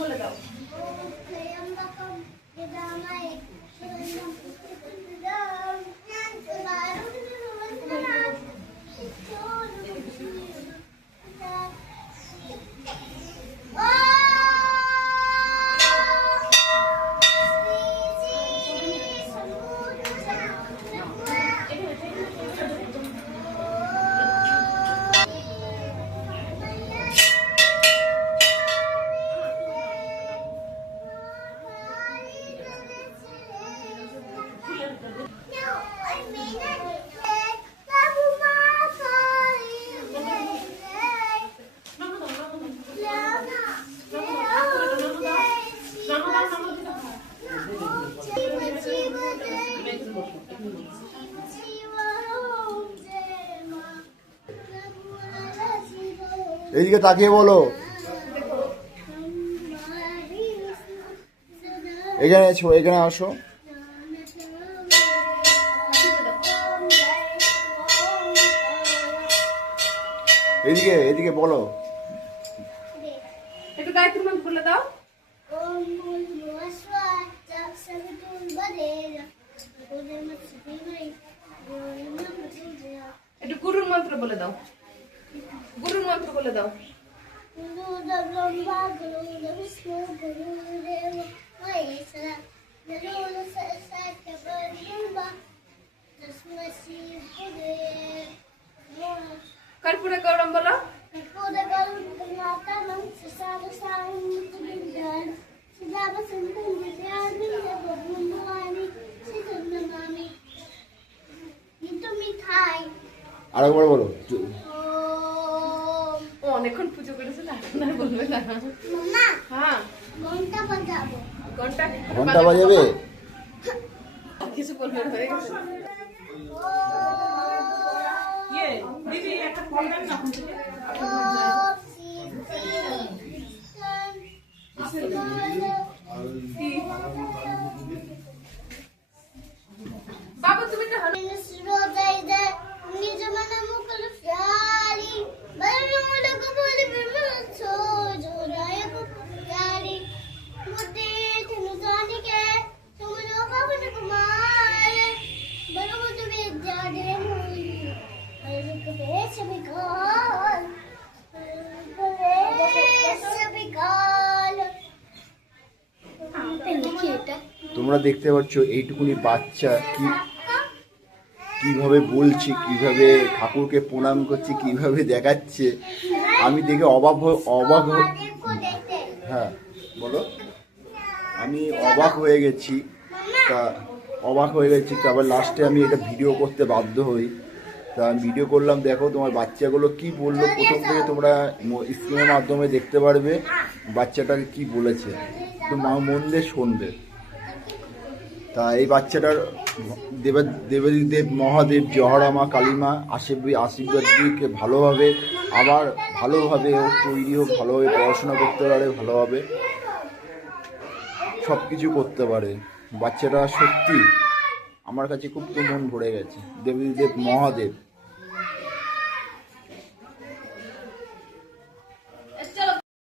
বলে দাও। এইদিকে তাকিয়ে বলো। এখানে এসো, এখানে আসো। এদিকে এদিকে বলো। একটু গায়ত্রী মন্ত্র বলে দাও। একটু গুরুর মন্ত্র বলে দাও। গুরুর মন্ত্র বলে দাও। কর্পূরে গৌরম বলো। আরেকবার বলো। অনেকক্ষণ পুজো করেছে না, বলবে না। হ্যাঁ, ঘন্টা বাজাবে। কিছু বলবে, হয়ে গেছে। দিদি একটা ফোন দেন না। বাবা তুমি না তোমরা দেখতে পাচ্ছ এইটুকুনি বাচ্চা কিভাবে বলছে, কিভাবে ঠাকুরকে প্রণাম করছে, কিভাবে দেখাচ্ছে। আমি দেখে অবাক হ্যাঁ বলো। আমি অবাক হয়ে গেছি। তারপর লাস্টে আমি এটা ভিডিও করতে বাধ্য হই। তা আমি ভিডিও করলাম। দেখো তোমার বাচ্চাগুলো কি বললো, প্রথম থেকে তোমরা স্ক্রিনের মাধ্যমে দেখতে পারবে বাচ্চাটাকে কি বলেছে। তো মন দিয়ে শুনবে। তা এই বাচ্চাটার দেবাদিদেব মহাদেব জহরা মা কালীমা আশীর্বাদ দিকে ভালোভাবে আবার ভালোভাবে ও তৈরি হোক, ভালোভাবে পড়াশোনা করতে পারে, ভালোভাবে সব কিছু করতে পারে। বাচ্চাটা সত্যি আমার কাছে খুব তো মন ভরে গেছে। দেবাদিদেব মহাদেব